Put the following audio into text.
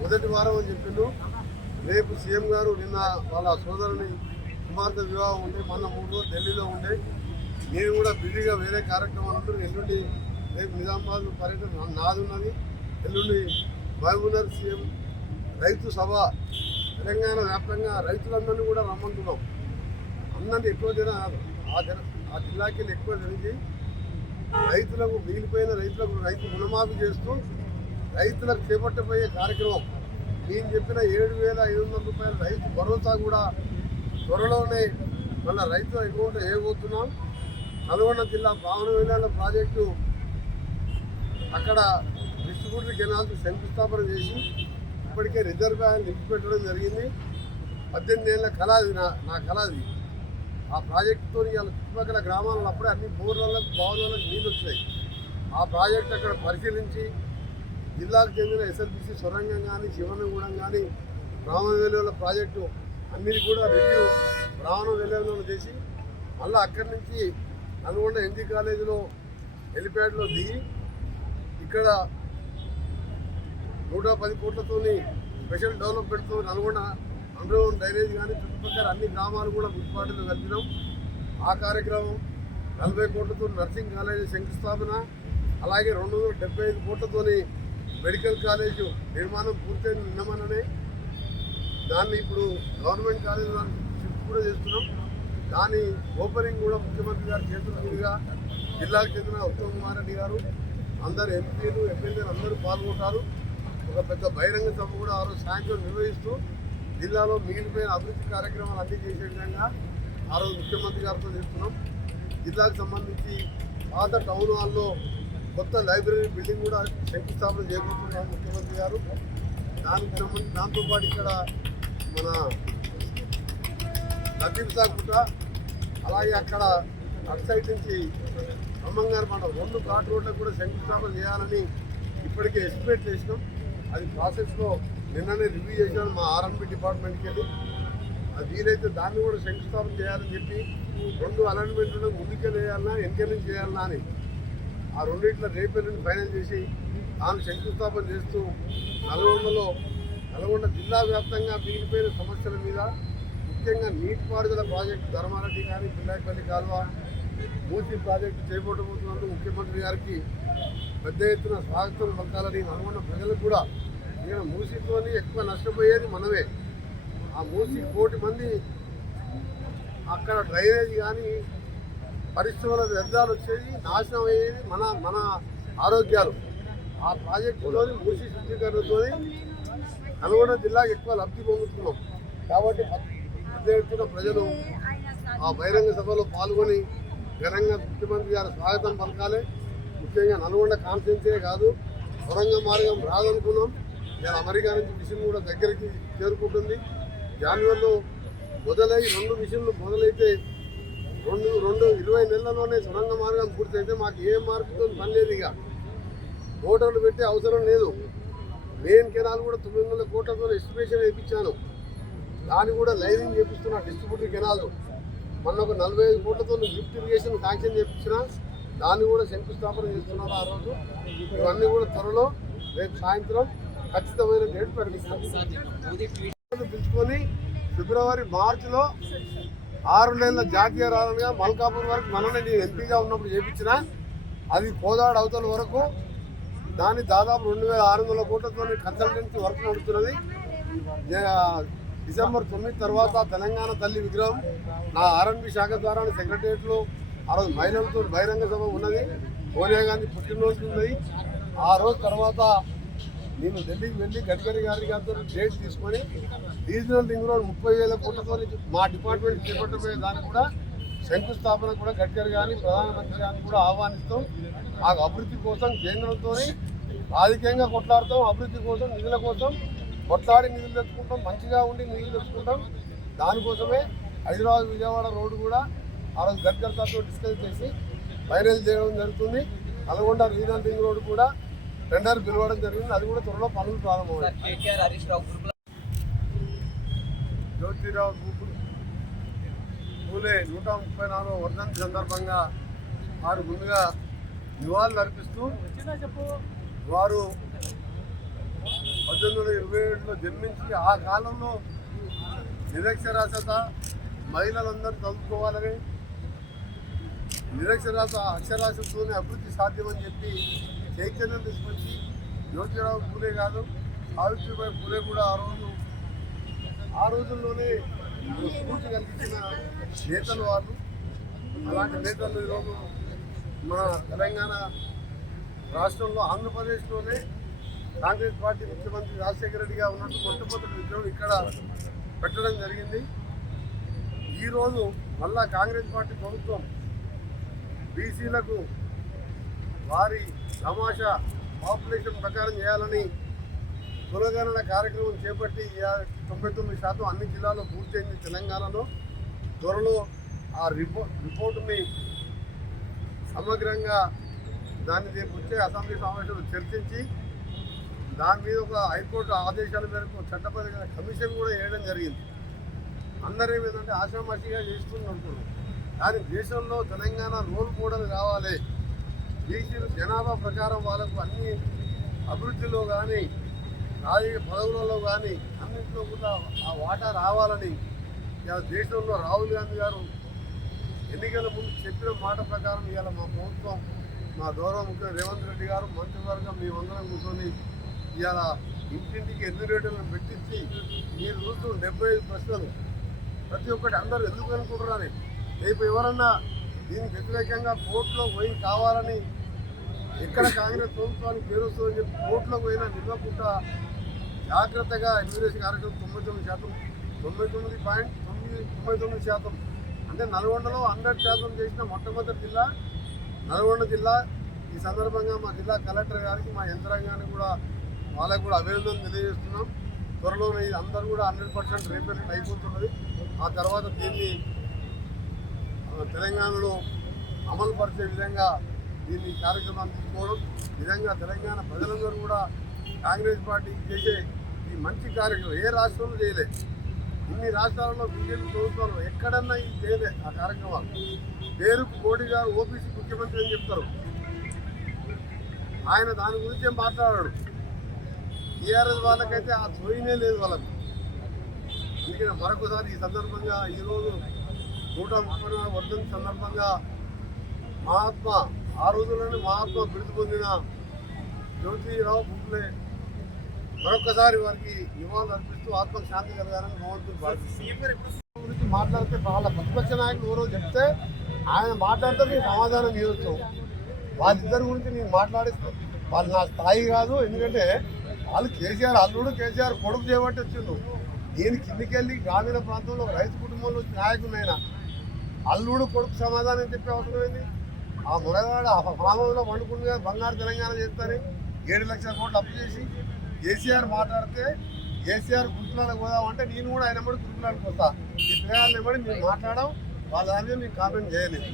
మొదటి వారం అని చెప్పిండు. రేపు సీఎం గారు నిన్న వాళ్ళ సోదరుని కుమార్తె వివాహం ఉండే, మొన్న 3 రోజులు ఢిల్లీలో ఉండే, నేను కూడా బిజీగా వేరే కార్యక్రమాలు ఎల్లుండి రేపు నిజామాబాద్ పర్యటన నాది ఉన్నది. ఎల్లుండి మహబూబ్నగర్ సీఎం రైతు సభ తెలంగాణ వ్యాప్తంగా రైతులందరినీ కూడా రమ్మంటున్నాం. అందరినీ ఎక్కువ ఆ జిల్లాకి ఎక్కువ జరిగి రైతులకు మిగిలిపోయిన రైతులకు రైతు రుణమాఫీ చేస్తూ రైతులకు చేపట్టబోయే కార్యక్రమం నేను చెప్పిన 7,500 రూపాయల రైతు భరోసా కూడా త్వరలోనే మళ్ళీ రైతుల అకౌంట్ వేయబోతున్నాం. నల్గొండ జిల్లా భావనవేల ప్రాజెక్టు అక్కడ డిస్ట్రిబ్యూటర్ కెనాల్స్ శంకుస్థాపన చేసి ఇప్పటికే రిజర్వాయర్ నింపి పెట్టడం జరిగింది. 18 ఏళ్ళ కళ అది, నా కళ అది. ఆ ప్రాజెక్టుతో ఇవాళ చుట్టుపక్కల గ్రామాలలో అప్పుడే అన్ని బోర్లకు భవనాలకు నీళ్ళు వచ్చాయి. ఆ ప్రాజెక్టు అక్కడ పరిశీలించి జిల్లాకు చెందిన ఎస్ఎల్బిసి సొరంగం కానీ శివనగూడెం కానీ రామవేలుల ప్రాజెక్టు అన్నిటి కూడా రివ్యూ రామవేలులో చేసి మళ్ళీ అక్కడి నుంచి నల్గొండ ఎన్జీ కాలేజీలో హెలిప్యాడ్లో దిగి ఇక్కడ 110 కోట్లతో స్పెషల్ డెవలప్మెంట్తో నల్గొండ అండర్గ్రౌండ్ డ్రైనేజ్ కానీ చుట్టుపక్కల అన్ని గ్రామాలు కూడా మున్సిపాలిటీలో కలిపినాం. ఆ కార్యక్రమం 40 కోట్లతో నర్సింగ్ కాలేజీ శంకుస్థాపన, అలాగే 275 కోట్లతో మెడికల్ కాలేజు నిర్మాణం పూర్తయిన నిన్నమననే దాన్ని ఇప్పుడు గవర్నమెంట్ కాలేజీలో షిఫ్ట్ కూడా చేస్తున్నాం. దాని ఓపెనింగ్ కూడా ముఖ్యమంత్రి గారి చేతుల మీదుగా జిల్లాకు చెందిన ఉత్తమ్ కుమార్ రెడ్డి గారు, అందరు ఎంపీలు ఎమ్మెల్యేలు అందరూ పాల్గొంటారు. ఒక పెద్ద బహిరంగ సభ కూడా ఆ రోజు సాయంత్రం నిర్వహిస్తూ జిల్లాలో మిగిలిపోయిన అభివృద్ధి కార్యక్రమాలు అన్నీ చేసే విధంగా ఆ రోజు ముఖ్యమంత్రి గారితో చేస్తున్నాం. జిల్లాకు సంబంధించి పాత టౌన్ హాల్లో కొత్త లైబ్రరీ బిల్డింగ్ కూడా శంకుస్థాపన చేయబోతున్నారు ముఖ్యమంత్రి గారు. దానికి సంబంధించి దాంతోపాటు ఇక్కడ మన లతీఫ్సాగుట్ట, అలాగే అక్కడ అటు సైడ్ నుంచి బ్రహ్మంగారు మనం 2 ఘాట్ రోడ్లకు కూడా శంకుస్థాపన చేయాలని ఇప్పటికే ఎస్టిమేట్ చేసినాం. అది ప్రాసెస్లో నిన్ననే రివ్యూ చేశాను మా ఆర్ఎన్బి డిపార్ట్మెంట్కి వెళ్ళి. అది వీలైతే దాన్ని కూడా శంకుస్థాపన చేయాలని చెప్పి 2 అలైన్మెంట్లను ముందుకెళ్ళి చేయాలన్నా వెనకెళ్ళి చేయాలన్నా అని ఆ రెండింటిలో రేపెల్లిని ఫైనల్ చేసి దాన్ని శంకుస్థాపన చేస్తూ నల్గొండ జిల్లా వ్యాప్తంగా మిగిలిపోయిన సమస్యల మీద ముఖ్యంగా నీటిపారుదల ప్రాజెక్టు ధర్మారెడ్డి కానీ పిల్లాయిపల్లి కాలువ మూసి ప్రాజెక్టు చేపట్టబోతున్నందుకు ముఖ్యమంత్రి గారికి పెద్ద ఎత్తున స్వాగతం పలకాలని నల్గొండ ప్రజలకు కూడా ఇక్కడ మూసితోని ఎక్కువ నష్టపోయేది మనమే. ఆ మూసి 1 కోటి మంది అక్కడ డ్రైనేజ్ కానీ పరిశ్రమల వ్యర్థాలు వచ్చేది, నాశనం అయ్యేది మన ఆరోగ్యాలు. ఆ ప్రాజెక్టులోని మూసి శుద్ధీకరణతో నల్గొండ జిల్లాకు ఎక్కువ లబ్ధి పొందుతున్నాం. కాబట్టి పెద్ద ఎత్తున ప్రజలు ఆ బహిరంగ సభలో పాల్గొని ఘనంగా ముఖ్యమంత్రి గారు స్వాగతం పలకాలి. ముఖ్యంగా నల్గొండ కాన్స్టిట్యున్సీ కాదు, సొరంగ మార్గం రాదనుకున్నాం. ఇలా అమెరికా నుంచి మిషన్ కూడా దగ్గరికి చేరుకుంటుంది. జాన్వరిలో మొదలై 2 మిషన్లు మొదలైతే 20 నెలల్లోనే సొరంగ మార్గం పూర్తయితే మాకు ఏ మార్పుతో పని లేదు. ఇక మోటార్లు పెట్టే అవసరం లేదు. మెయిన్ కెనాల్ కూడా 900 కోట్లతో ఎస్టిమేషన్ వేయించాను. దాన్ని కూడా లైనింగ్ చేపిస్తున్నా. డిస్ట్రిబ్యూటర్ కెనాల్ మొన్న ఒక 45 కోట్లతో లిఫ్ట్ ఇరిగేషన్ శాంక్షన్ చేయించిన దాన్ని కూడా శంకుస్థాపన చేస్తున్నారు ఆ రోజు. ఇవన్నీ కూడా త్వరలో రేపు సాయంత్రం ఖచ్చితమైన డేట్ ప్రకటిస్తాం. పిలుచుకొని ఫిబ్రవరి మార్చిలో 6 నెలల జాతీయ రహదారిగా మల్కాపూర్ వరకు మననే నేను ఎంపీగా ఉన్నప్పుడు చేయించిన. అది కోదాడ అవతల వరకు దాన్ని దాదాపు 2,600 కోట్లతో కన్సల్టెన్సీ వర్క్ నడుస్తున్నది. డిసెంబర్ 9 తర్వాత తెలంగాణ తల్లి విగ్రహం నా ఆర్ఎన్బి శాఖ ద్వారా సెక్రటరియట్లో ఆ రోజు మహిళలతో బహిరంగ సభ ఉన్నది. సోనియా గాంధీ పుట్టినరోజు ఉన్నది. ఆ రోజు తర్వాత నేను ఢిల్లీకి వెళ్ళి గడ్కరీ గారితో డేట్ తీసుకొని రీజనల్ రింగ్ రోడ్ 30,000 కోట్లతో మా డిపార్ట్మెంట్ చేపట్టబోయే దానికి కూడా శంకుస్థాపన కూడా గడ్కరీ గారిని ప్రధానమంత్రి గారిని కూడా ఆహ్వానిస్తాం. ఆ అభివృద్ధి కోసం కేంద్రంతో రాజకీయంగా కొట్లాడతాం. అభివృద్ధి కోసం నిధుల కోసం కొట్లాడి నిధులు తెచ్చుకుంటాం. మంచిగా ఉండి నిధులు తెచ్చుకుంటాం. దానికోసమే హైదరాబాద్ విజయవాడ రోడ్డు కూడా ఆ రోజు గడ్కరీతో డిస్కస్ చేసి ఫైనల్ చేయడం జరుగుతుంది. నల్గొండ రీజనల్ రింగ్ రోడ్డు కూడా టెండర్ పిలవడం జరిగింది. అది కూడా త్వరలో పనులు ప్రారంభమవుతాయి. జ్యోతిరావు పూలే 134వ వర్ధంతి సందర్భంగా వారు ముందుగా నివాళులు అర్పిస్తూ వారు 1827లో జన్మించి ఆ కాలంలో నిరక్షరాస్యత, మహిళలందరూ చదువుకోవాలని, అక్షరాస్యతతోనే అభివృద్ధి సాధ్యమని చెప్పి చైతన్యం తీసుకొచ్చి జ్యోతిరావు పూలే కాదు, సావిత్రిబాయి పూలే కూడా ఆ రోజుల్లోనే స్ఫూర్తి కలిగించిన నేతలు వాళ్ళు. అలాంటి నేతలు ఈరోజు మన తెలంగాణ రాష్ట్రంలో, ఆంధ్రప్రదేశ్లోనే కాంగ్రెస్ పార్టీ ముఖ్యమంత్రి రాజశేఖర రెడ్డిగా ఉన్నట్టు మొట్టమొదటి విగ్రహం ఇక్కడ పెట్టడం జరిగింది. ఈరోజు మళ్ళా కాంగ్రెస్ పార్టీ ప్రభుత్వం బీసీలకు వారి తమాషా పాపులేషన్ ప్రకారం చేయాలని కులగణన కార్యక్రమం చేపట్టి 99% అన్ని జిల్లాల్లో పూర్తయింది. తెలంగాణలో త్వరలో ఆ రిపోర్టుని సమగ్రంగా దాన్ని రేపు వచ్చే అసెంబ్లీ సమావేశంలో చర్చించి దాని మీద ఒక హైకోర్టు ఆదేశాల మేరకు చట్టపరమైన కమిషన్ కూడా వేయడం జరిగింది. అందరూ ఏమిటంటే ఆషామాషిగా చేస్తున్నారు. కానీ దేశంలో తెలంగాణ రోల్ మోడల్ కావాలి. బీసీలు జనాభా ప్రకారం వాళ్ళకు అన్ని అభివృద్ధిలో కానీ, రాజకీయ పదవులలో కానీ అన్నింటిలో కూడా ఆ వాటా రావాలని ఇవాళ దేశంలో రాహుల్ గాంధీ గారు ఎన్నికల ముందు చెప్పిన మాట ప్రకారం ఇవాళ మా ప్రభుత్వం, మా గౌరవ ముఖ్యమంత్రి రేవంత్ రెడ్డి గారు, మంత్రివర్గం మేమందరం కూర్చొని ఇవాళ ఇంటింటికి ఎన్ని రేటులను పెట్టించి మీరు చూస్తూ 75 ప్రశ్నలు ప్రతి ఒక్కటి అందరూ ఎందుకు అనుకుంటున్నారని, రేపు ఎవరన్నా దీనికి వ్యతిరేకంగా కోర్టులో పోయి కావాలని ఎక్కడ కాంగ్రెస్ ప్రభుత్వానికి పేరు వస్తుందని చెప్పి కోర్టులో పోయినా నిలవకుండా జాగ్రత్తగా ఎమ్మెల్యేసీ కార్యక్రమం 99.99% అంటే నల్గొండలో 100% చేసిన మొట్టమొదటి జిల్లా నల్గొండ జిల్లా. ఈ సందర్భంగా మా జిల్లా కలెక్టర్ గారికి, మా యంత్రాంగానికి కూడా వాళ్ళకు కూడా అభినందనలు తెలియజేస్తున్నాం. త్వరలోనే ఇది అందరూ కూడా 100% రేపటి అయిపోతున్నది. ఆ తర్వాత దీన్ని తెలంగాణలో అమలు పరిచే విధంగా దీన్ని కార్యక్రమాన్ని తీసుకోవడం, విధంగా తెలంగాణ ప్రజలందరూ కూడా కాంగ్రెస్ పార్టీ చేసే ఈ మంచి కార్యక్రమం ఏ రాష్ట్రంలో చేయలేదు. ఇన్ని రాష్ట్రాలలో బీజేపీ ప్రభుత్వాలు ఎక్కడన్నా ఇది చేయలే. ఆ కార్యక్రమాలు పేరుకు మోడీ గారు ఓబీసీ ముఖ్యమంత్రి అని చెప్తారు. ఆయన దాని గురించే మాట్లాడాడు. టీఆర్ఎస్ వాళ్ళకైతే ఆ సోయినే లేదు వాళ్ళకు. అందుకని మరొకసారి ఈ సందర్భంగా ఈరోజు 134వ వర్ధంతి సందర్భంగా మహాత్మా, ఆ రోజుల్లోనే మహాత్మా బిరుదు పొందిన జ్యోతిరావు పూలే మరొకసారి వారికి నివాళులు అర్పిస్తూ ఆత్మకు శాంతి కలగాలని భగవంతుడు గురించి మాట్లాడితే వాళ్ళ ప్రతిపక్ష నాయకులు ఎవరో చెప్తే ఆయన మాట్లాడితే మీరు సమాధానం చేయవచ్చు. వాళ్ళిద్దరి గురించి నేను మాట్లాడిస్తే వాళ్ళు నా స్థాయి కాదు. ఎందుకంటే వాళ్ళు కేసీఆర్ అల్లుడు, కేసీఆర్ కొడుకు చేయబట్టి వచ్చిండు. నేను కిందికి వెళ్ళి గ్రామీణ ప్రాంతంలో రైతు కుటుంబంలో వచ్చి నాయకునైనా అల్లుడు కొడుకు సమాధానం చెప్పే అవసరం ఏంది? ఆ మునగాడు ఆ ఫామంలో వండుకుంటుగా బంగారు తెలంగాణ చేస్తారని 7 లక్షల కోట్లు అప్పు చేసి కేసీఆర్ మాట్లాడితే కేసీఆర్ గుర్తులాలకు పోదామంటే నేను కూడా ఆయన కూడా గుర్తులానికి వస్తా. ఈ పిల్లగాళ్ళని బట్టి మేము మాట్లాడడం, వాళ్ళ దాని మీద మేము కామెంట్ చేయలేదు.